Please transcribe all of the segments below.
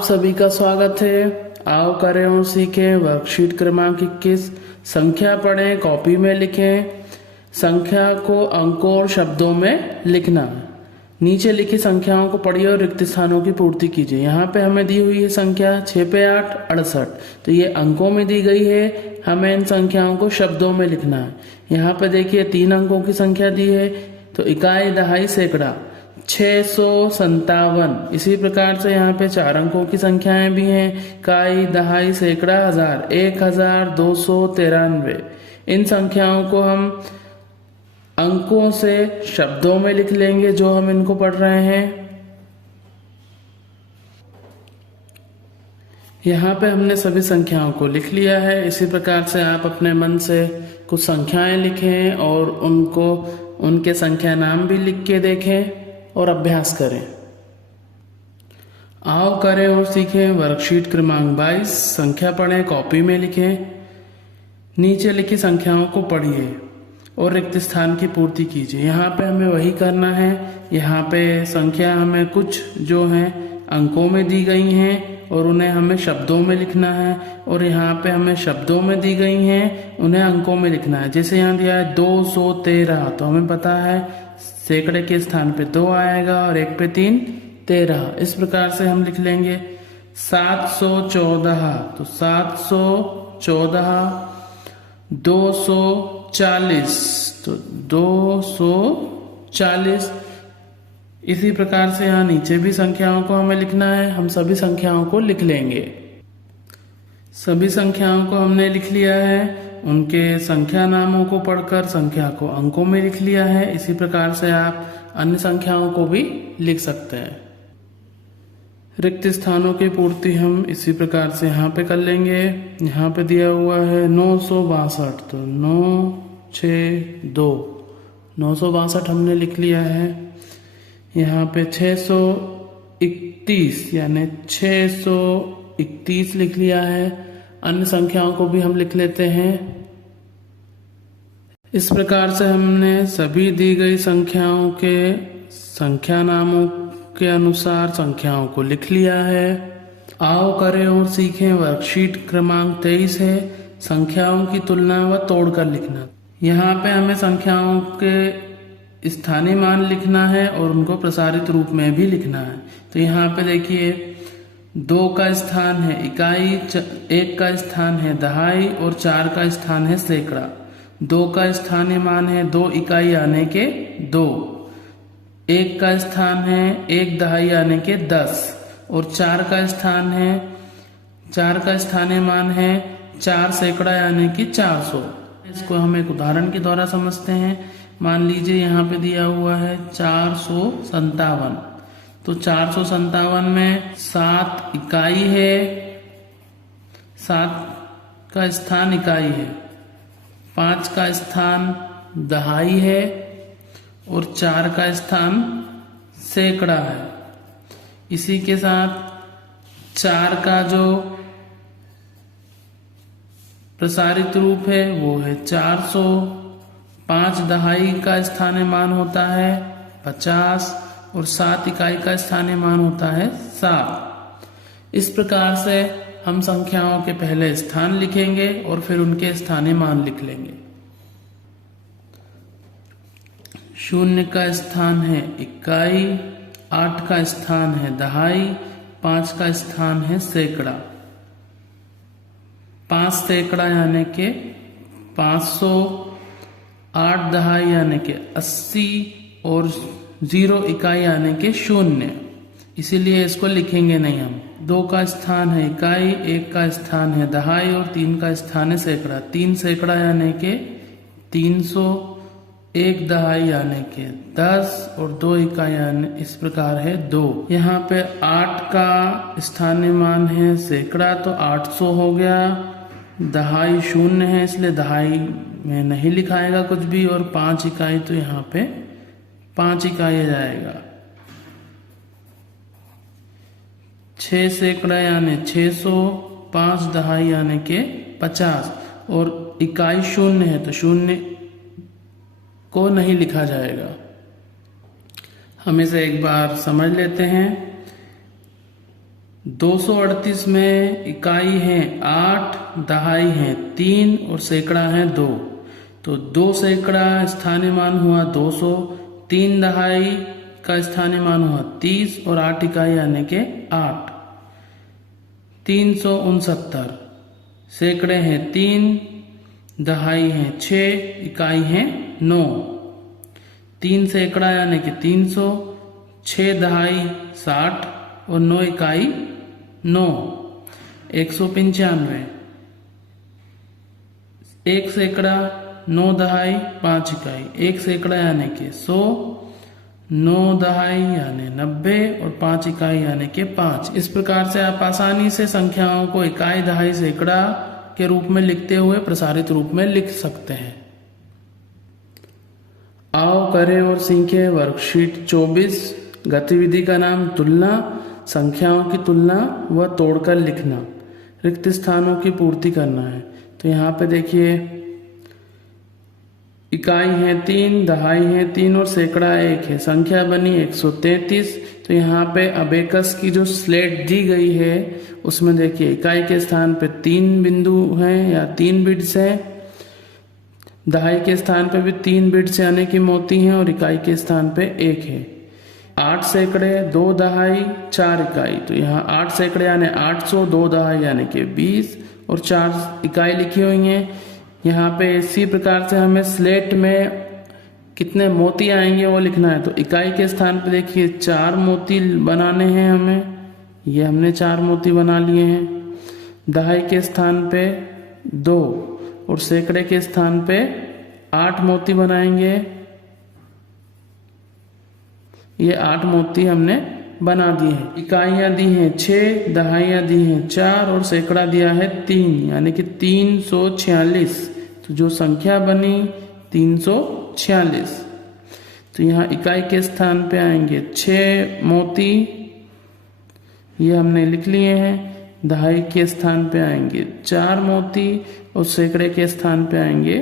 आप सभी का स्वागत है। आओ करें और सीखें वर्कशीट क्रमांक 21। संख्या पढ़ें, कॉपी में लिखें। संख्या को अंकों और शब्दों में लिखना। नीचे लिखी संख्याओं को पढ़िए और रिक्त स्थानों की पूर्ति कीजिए। यहाँ पे हमें दी हुई है संख्या 6 पे 8 68, तो ये अंकों में दी गई है। हमें इन संख्याओं को शब्दों में लिखना है। यहाँ पे देखिए 3 अंकों की संख्या दी है, तो इकाई, दहाई, सैकड़ा 657। इसी प्रकार से यहाँ पे 4 अंकों की संख्याएं भी हैं, इकाई, दहाई, सैकड़ा, हजार, 1293। इन संख्याओं को हम अंकों से शब्दों में लिख लेंगे जो हम इनको पढ़ रहे हैं। यहाँ पे हमने सभी संख्याओं को लिख लिया है। इसी प्रकार से आप अपने मन से कुछ संख्याएं लिखें और उनको उनके संख्या नाम भी लिख के देखें और अभ्यास करें। आओ करें और सीखें वर्कशीट क्रमांक 22। संख्या पढ़ें, कॉपी में लिखें। नीचे लिखी संख्याओं को पढ़िए और रिक्त स्थान की पूर्ति कीजिए। यहाँ पे हमें वही करना है। यहाँ पे संख्या हमें कुछ जो हैं अंकों में दी गई हैं और उन्हें हमें शब्दों में लिखना है, और यहाँ पे हमें शब्दों में दी गई हैं, उन्हें अंकों में लिखना है। जैसे यहाँ दिया है 213, तो हमें पता है सैकड़े के स्थान पे 2 आएगा और 1 पे 3 13। इस प्रकार से हम लिख लेंगे। 714, तो 714। 240, तो 240। इसी प्रकार से यहाँ नीचे भी संख्याओं को हमें लिखना है। हम सभी संख्याओं को लिख लेंगे। सभी संख्याओं को हमने लिख लिया है। उनके संख्या नामों को पढ़कर संख्या को अंकों में लिख लिया है। इसी प्रकार से आप अन्य संख्याओं को भी लिख सकते हैं। रिक्त स्थानों की पूर्ति हम इसी प्रकार से यहाँ पे कर लेंगे। यहाँ पे दिया हुआ है 962, तो 962 962 हमने लिख लिया है। यहाँ पे 631 यानी 631 लिख लिया है। अन्य संख्याओं को भी हम लिख लेते हैं। इस प्रकार से हमने सभी दी गई संख्याओं के संख्या नामों के अनुसार संख्याओं को लिख लिया है। आओ करें और सीखें वर्कशीट क्रमांक 23 है। संख्याओं की तुलना व तोड़कर लिखना। यहाँ पे हमें संख्याओं के स्थानीय मान लिखना है और उनको प्रसारित रूप में भी लिखना है। तो यहाँ पे देखिए 2 का स्थान है इकाई, 1 का स्थान है दहाई और 4 का स्थान है सैकड़ा। 2 का स्थानीय मान है 2 इकाई यानी के 2। 1 का स्थान है 1 दहाई यानी के 10 और 4 का स्थान है 4 का स्थानीय मान है 4 सैकड़ा यानी कि 400। इसको हम एक उदाहरण के द्वारा समझते हैं। मान लीजिए यहाँ पे दिया हुआ है 457, तो 457 में 7 इकाई है, 7 का स्थान इकाई है, 5 का स्थान दहाई है और 4 का स्थान सैकड़ा है। इसी के साथ 4 का जो प्रसारित रूप है वो है 400। 5 दहाई का स्थानीय मान होता है 50 और 7 इकाई का स्थानीय मान होता है 7। इस प्रकार से हम संख्याओं के पहले स्थान लिखेंगे और फिर उनके स्थानीय मान लिख लेंगे। 0 का स्थान है इकाई, 8 का स्थान है दहाई, 5 का स्थान है सैकड़ा। 5 सैकड़ा यानी के 500, 8 दहाई यानी के 80 और 0 इकाई यानी के 0। इसीलिए इसको लिखेंगे नहीं हम। 2 का स्थान है इकाई, 1 का स्थान है दहाई और 3 का स्थान है सैकड़ा। 3 सैकड़ा यानी के 300, 1 दहाई यानी के 10 और 2 इकाई यानी इस प्रकार है 2। यहाँ पे 8 का स्थानीय मान है सैकड़ा, तो 800 हो गया। दहाई 0 है इसलिए दहाई में नहीं लिखाएगा कुछ भी, और 5 इकाई तो यहाँ पे 5 इकाई जाएगा। 6 सैकड़ा यानी 600, 5 दहाई यानी के 50 और इकाई 0 है तो 0 को नहीं लिखा जाएगा। हम इसे एक बार समझ लेते हैं। 238 में इकाई है 8, दहाई है 3 और सैकड़ा है 2। तो 2 सैकड़ा स्थानीय मान हुआ 200, 3 दहाई का स्थानीय मान हुआ 30 और 8 इकाई यानी के 8, 369। सैकड़े हैं 3, दहाई है 6, इकाई है 9। 3 सैकड़ा यानी कि 300, 6 दहाई 60 और 9 इकाई 9, 195। 1 सैकड़ा 9 दहाई 5 इकाई, 1 सैकड़ा यानी कि 100, 9 दहाई यानी 90 और 5 इकाई यानी कि 5। इस प्रकार से आप आसानी से संख्याओं को इकाई, दहाई, सैकड़ा के रूप में लिखते हुए प्रसारित रूप में लिख सकते हैं। आओ करें और सीखें वर्कशीट 24। गतिविधि का नाम तुलना, संख्याओं की तुलना व तोड़कर लिखना, रिक्त स्थानों की पूर्ति करना है। तो यहाँ पे देखिए इकाई है 3, दहाई है 3 और सैकड़ा 1 है। संख्या बनी 133। तो यहाँ पे अबेकस की जो स्लेट दी गई है उसमें देखिए इकाई के स्थान पे 3 बिंदु हैं या 3 बिट्स हैं, दहाई के स्थान पे भी 3 बिट्स यानी कि मोती हैं और इकाई के स्थान पे 1 है। 8 सैकड़े 2 दहाई 4 इकाई। तो यहाँ 8 सैकड़े यानी 800, 2 दहाई यानी कि 20 और 4 इकाई लिखी हुई हैं। यहाँ पे इसी प्रकार से हमें स्लेट में कितने मोती आएंगे वो लिखना है। तो इकाई के स्थान पे देखिए 4 मोती बनाने हैं हमें, ये हमने 4 मोती बना लिए हैं। दहाई के स्थान पे 2 और सैकड़े के स्थान पे 8 मोती बनाएंगे। ये 8 मोती हमने बना दिए हैं। इकाइयां दी हैं 6, दहाइयां दी हैं 4 और सैकड़ा दिया है 3 यानी कि 346। तो जो संख्या बनी 346। तो यहाँ इकाई के स्थान पे आएंगे 6 मोती, ये हमने लिख लिए हैं। दहाई के स्थान पे आएंगे 4 मोती और सैकड़े के स्थान पे आएंगे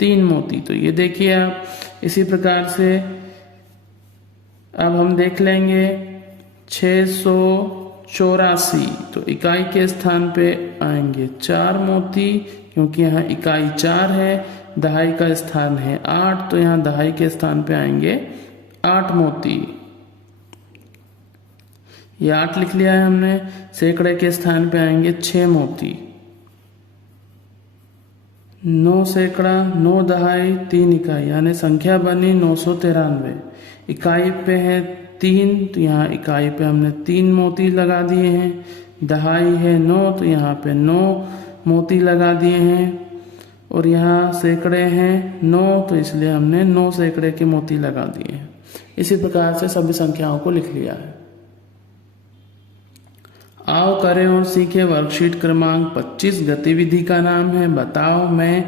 3 मोती। तो ये देखिए आप इसी प्रकार से अब हम देख लेंगे 684। तो इकाई के स्थान पे आएंगे 4 मोती क्योंकि यहाँ इकाई 4 है, दहाई का स्थान है 8 तो यहाँ दहाई के स्थान पे आएंगे 8 मोती, ये 8 लिख लिया है हमने। सैकड़े के स्थान पे आएंगे 6 मोती। 9 सैकड़ा 9 दहाई 3 इकाई यानी संख्या बनी 993। इकाई पे है 3 तो यहाँ इकाई पे हमने 3 मोती लगा दिए हैं। दहाई है 9 तो यहाँ पे 9 मोती लगा दिए हैं और यहाँ सैकड़े हैं 9 तो इसलिए हमने 9 सैकड़े के मोती लगा दिए हैं। इसी प्रकार से सभी संख्याओं को लिख लिया है। आओ करें और सीखें वर्कशीट क्रमांक 25। गतिविधि का नाम है बताओ मैं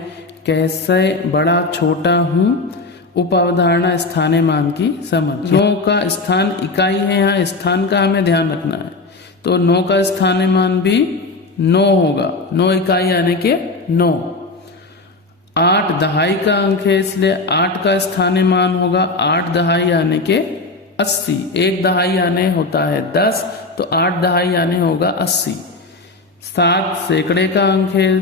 कैसे बड़ा छोटा हूँ। उप अवधारणा स्थानीय मान की समझ। 9 का स्थान इकाई है, यहाँ स्थान का हमें ध्यान रखना है। तो 9 का स्थानीय मान भी 9 होगा, 9 इकाई यानी के 9। 8 दहाई का अंक है इसलिए 8 का स्थानीय मान होगा 8 दहाई यानी के 80। 1 दहाई यानी होता है 10 तो 8 दहाई यानी होगा 80। 7 सैकड़े का अंक है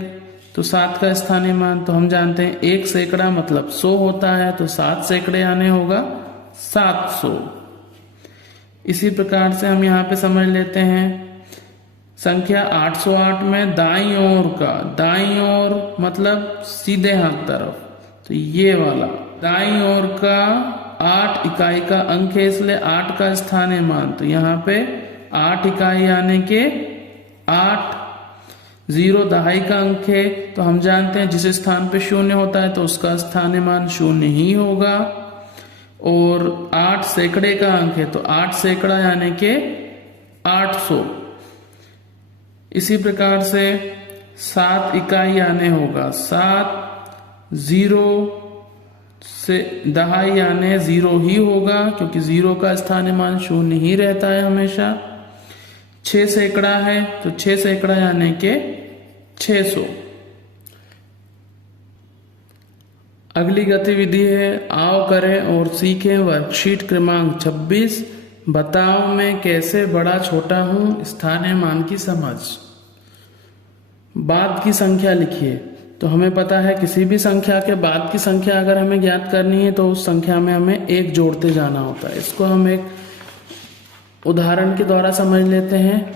तो 7 का स्थानीय मान तो हम जानते हैं 1 सैकड़ा मतलब 100 होता है तो 7 सैकड़े यानी होगा 700। इसी प्रकार से हम यहाँ पे समझ लेते हैं संख्या 808 में दाईं ओर का, दाईं ओर मतलब सीधे हाथ तरफ, तो ये वाला दाईं ओर का 8 इकाई का अंक है इसलिए 8 का स्थानीय मान तो यहाँ पे 8 इकाई यानी के 8। 0 दहाई का अंक है तो हम जानते हैं जिस स्थान पे 0 होता है तो उसका स्थानीय मान 0 ही होगा। और 8 सैकड़े का अंक है तो 8 सैकड़ा यानी के 800। इसी प्रकार से 7 इकाई यानी होगा 7। 0 से दहाई यानी 0 ही होगा क्योंकि 0 का स्थानीय मान 0 ही रहता है हमेशा। 6 सैकड़ा है तो 6 सैकड़ा यानी के 600। अगली गतिविधि है आओ करें और सीखें वर्कशीट क्रमांक 26। बताओ मैं कैसे बड़ा छोटा हूँ, स्थानीय मान की समझ। बाद की संख्या लिखिए। तो हमें पता है किसी भी संख्या के बाद की संख्या अगर हमें ज्ञात करनी है तो उस संख्या में हमें एक जोड़ते जाना होता है। इसको हम एक उदाहरण के द्वारा समझ लेते हैं।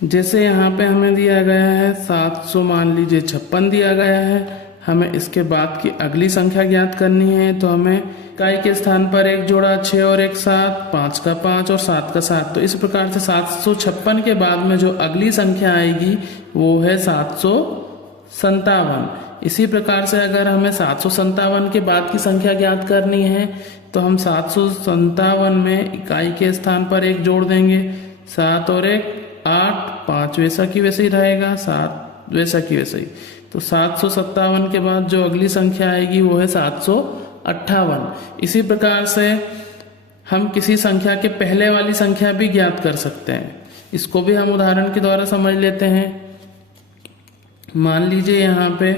जैसे यहाँ पे हमें दिया गया है 700, मान लीजिए 56 दिया गया है। हमें इसके बाद की अगली संख्या ज्ञात करनी है तो हमें इकाई के स्थान पर एक जोड़ा 6 और एक 7, 5 का 5 और 7 का 7। तो इस प्रकार से 756 के बाद में जो अगली संख्या आएगी वो है 757। इसी प्रकार से अगर हमें 757 के बाद की संख्या ज्ञात करनी है तो हम 757 में इकाई के स्थान पर एक जोड़ देंगे, 7 और 1 8, 5 वैसा की वैसे ही रहेगा, 7 वैसा की वैसे ही। तो 757 के बाद जो अगली संख्या आएगी वो है 758। इसी प्रकार से हम किसी संख्या के पहले वाली संख्या भी ज्ञात कर सकते हैं। इसको भी हम उदाहरण के द्वारा समझ लेते हैं। मान लीजिए यहाँ पे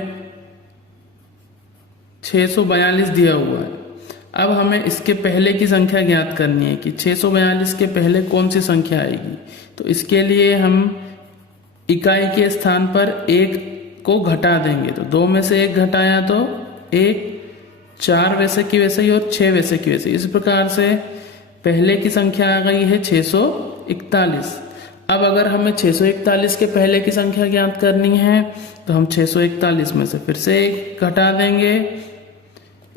642 दिया हुआ है। अब हमें इसके पहले की संख्या ज्ञात करनी है कि 642 के पहले कौन सी संख्या आएगी। तो इसके लिए हम इकाई के स्थान पर 1 को घटा देंगे। तो 2 में से 1 घटाया तो 1, 4 वैसे की वैसे ही और 6 वैसे की वैसे। इस प्रकार से पहले की संख्या आ गई है 641। अब अगर हमें 641 के पहले की संख्या ज्ञात करनी है तो हम 641 में से फिर से 1 घटा देंगे।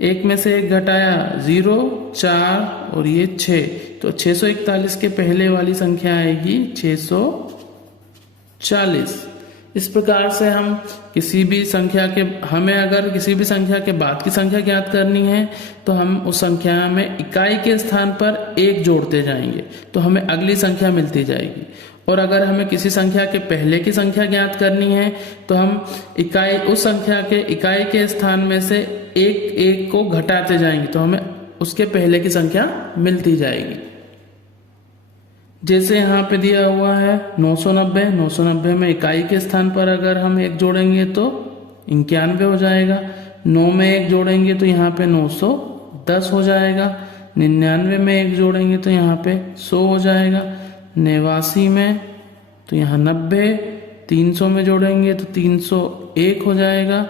1 में से 1 घटाया 0, 4 और ये 6। तो 641 के पहले वाली संख्या आएगी 640। इस प्रकार से हम किसी भी संख्या के अगर किसी भी संख्या के बाद की संख्या ज्ञात करनी है तो हम उस संख्या में इकाई के स्थान पर 1 जोड़ते जाएंगे तो हमें अगली संख्या मिलती जाएगी। और अगर हमें किसी संख्या के पहले की संख्या ज्ञात करनी है तो हम उस संख्या के इकाई के स्थान में से 1 को घटाते जाएंगे तो हमें उसके पहले की संख्या मिलती जाएगी। जैसे यहाँ पे दिया हुआ है 990 में इकाई के स्थान पर अगर हम 1 जोड़ेंगे तो 91 हो जाएगा। 9 में 1 जोड़ेंगे तो यहाँ पे 910 हो जाएगा। 99 में 1 जोड़ेंगे तो यहाँ पे 100 हो जाएगा। 89 में तो यहाँ 90, 300 में जोड़ेंगे तो 301 हो जाएगा।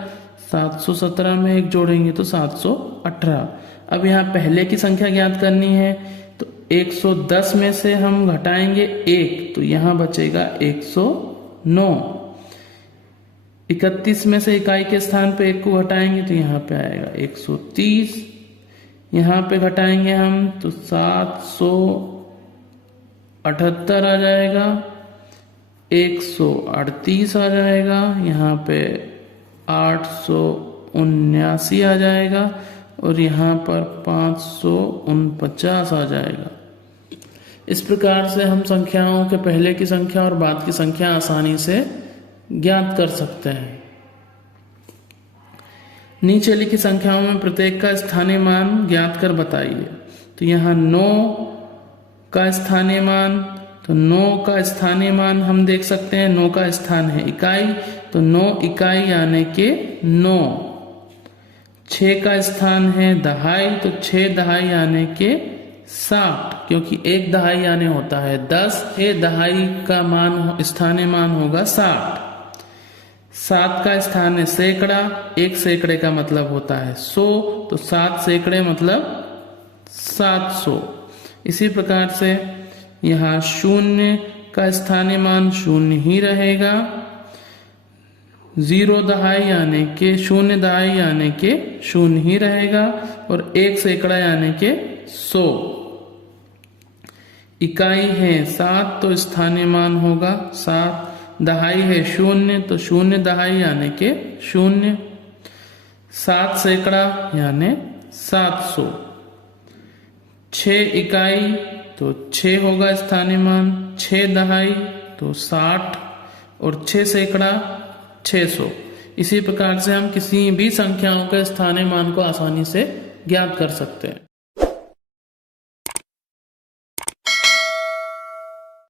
717 में 1 जोड़ेंगे तो 718। अब यहाँ पहले की संख्या ज्ञात करनी है तो 110 में से हम घटाएंगे 1 तो यहाँ बचेगा 109। 31 में से इकाई के स्थान पे 1 को घटाएंगे तो यहाँ पे आएगा 130। यहाँ पे घटाएंगे हम तो 778 आ जाएगा, 138 आ जाएगा, यहाँ पे 879 आ जाएगा और यहाँ पर 549 आ जाएगा। इस प्रकार से हम संख्याओं के पहले की संख्या और बाद की संख्या आसानी से ज्ञात कर सकते हैं। नीचे लिखी संख्याओं में प्रत्येक का स्थानीय मान ज्ञात कर बताइए। तो यहाँ 9 का स्थानीय मान, तो 9 का स्थानीय मान हम देख सकते हैं। 9 का स्थान है इकाई, तो 9 इकाई यानी के 9। 6 का स्थान है दहाई, तो 6 दहाई यानी के 60, क्योंकि 1 दहाई यानी होता है 10। 6 दहाई का स्थानीय मान होगा 60। 7 का स्थान है सैकड़ा, 1 सैकड़े का मतलब होता है 100, तो 7 सैकड़े मतलब 700। इसी प्रकार से यहाँ 0 का स्थानीय मान 0 ही रहेगा। 0 दहाई यानी के 0 दहाई यानी के 0 ही रहेगा और 1 सैकड़ा यानी के 100। इकाई है 7 तो स्थानीय मान होगा 7। दहाई है 0 तो 0 दहाई यानी के 0। 7 सैकड़ा यानी 700। 6 इकाई तो 6 होगा स्थानीय मान, 6 दहाई तो 60 और 6 सैकड़ा 600। इसी प्रकार से हम किसी भी संख्याओं के स्थानीय मान को आसानी से ज्ञात कर सकते हैं।